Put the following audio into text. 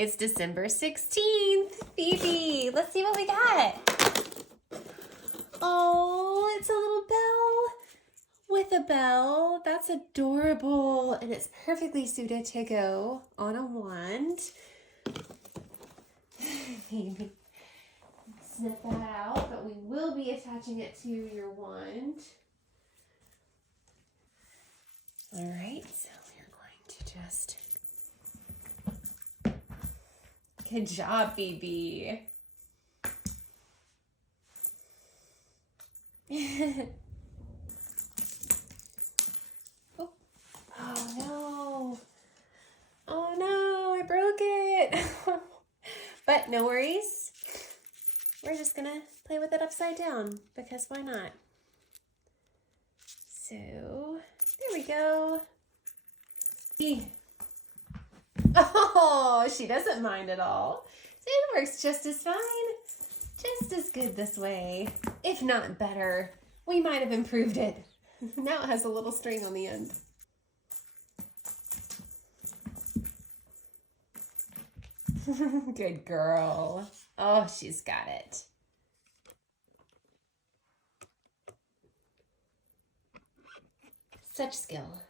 It's December 16th. Phoebe, let's see what we got. Oh, it's a little bell with a bell. That's adorable. And it's perfectly suited to go on a wand. Maybe snip that out, but we will be attaching it to your wand. All right, so we're going to just... Good job, Phoebe. Oh. Oh no. Oh no, I broke it. But no worries. We're just gonna play with it upside down because why not? So there we go. Oh, she doesn't mind at all. It works just as fine. Just as good this way, if not better. We might have improved it. Now it has a little string on the end. Good girl. Oh, she's got it. Such skill.